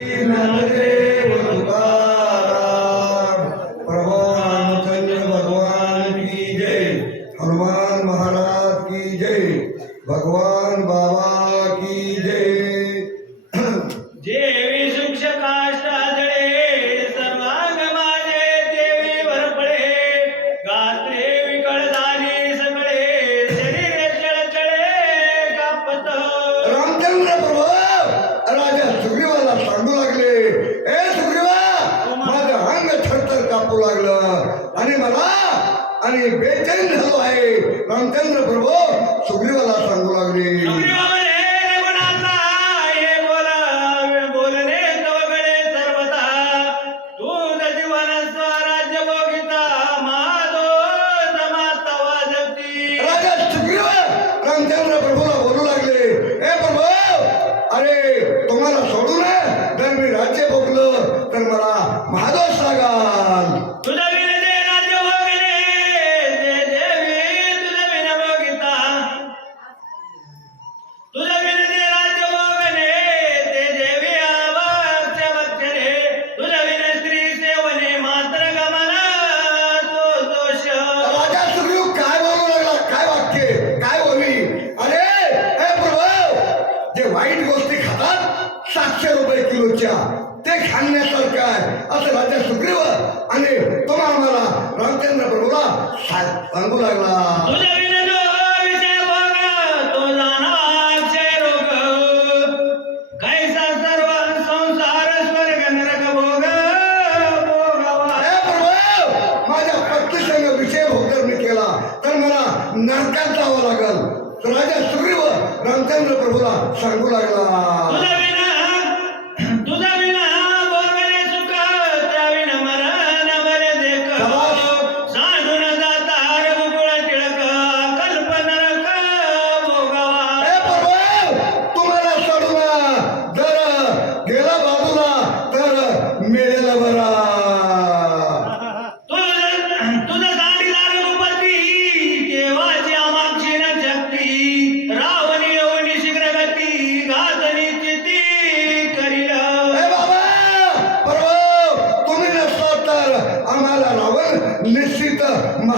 அழகே बेचैन हो झालो आहे रामचंद्र प्रभू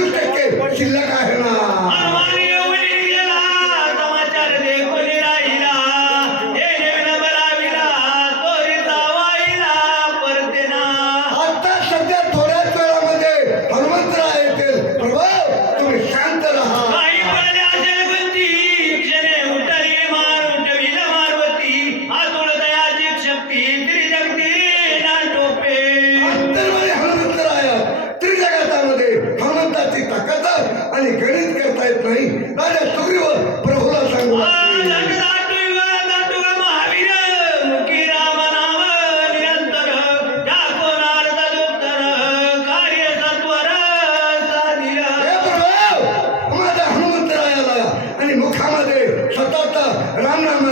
तीन टक्के. शिल्लक आहे ना? আমরা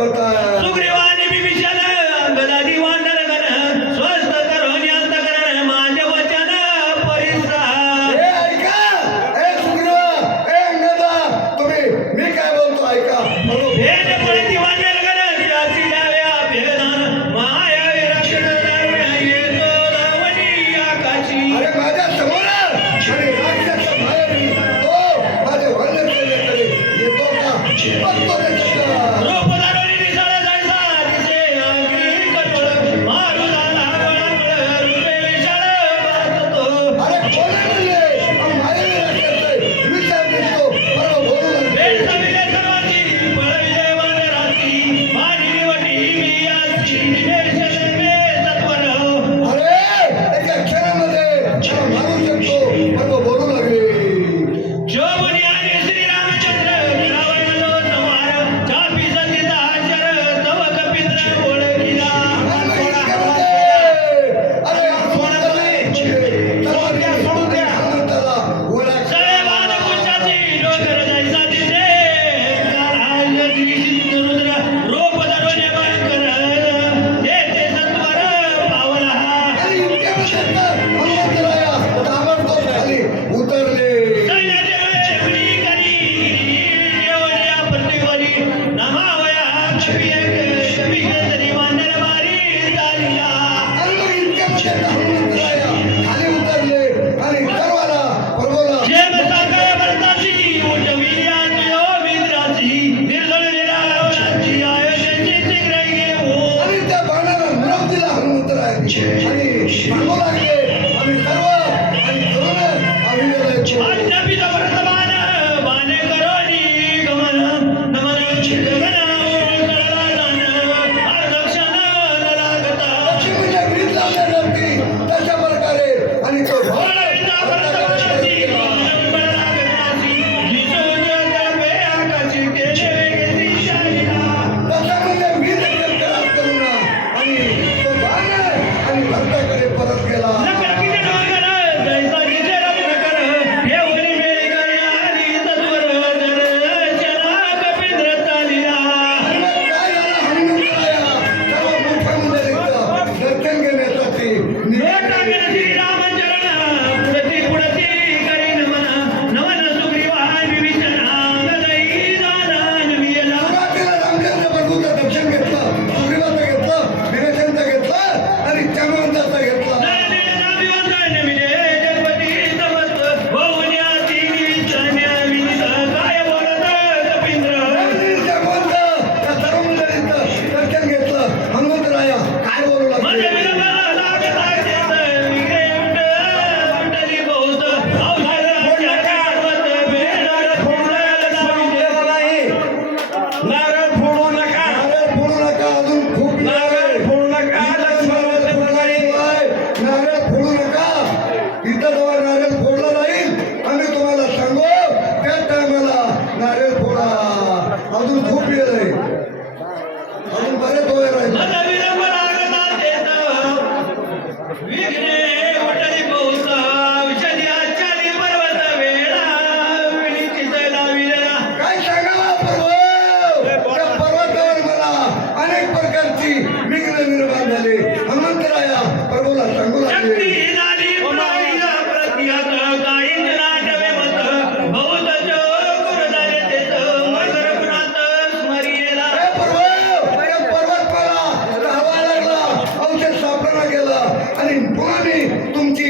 ஒரு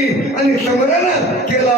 आणि समरण केला.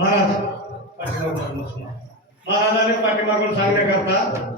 महाराज. पाठीमागून महाराजाने पाठीमागून सांगण्याकरता